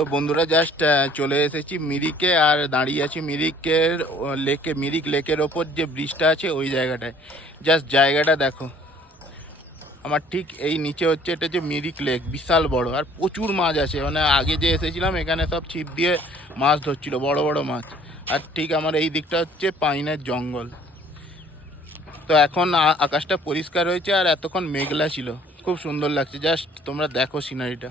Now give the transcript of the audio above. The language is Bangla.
তো বন্ধুরা জাস্ট চলে এসেছি মিরিকে, আর দাঁড়িয়ে আছি মিরিকের মিরিক লেকের ওপর যে ব্রিজটা আছে ওই জায়গাটায়। জাস্ট জায়গাটা দেখো, আমার ঠিক এই নিচে হচ্ছে এটা যে মিরিক লেক, বিশাল বড়, আর প্রচুর মাছ আছে। মানে আগে যে এসেছিলাম এখানে সব ছিপ দিয়ে মাছ ধরছিল, বড় বড় মাছ। আর ঠিক আমার এই দিকটা হচ্ছে পাইনের জঙ্গল। তো এখন আকাশটা পরিষ্কার হয়েছে, আর এতক্ষণ মেঘলা ছিল, খুব সুন্দর লাগছে। জাস্ট তোমরা দেখো সিনারিটা।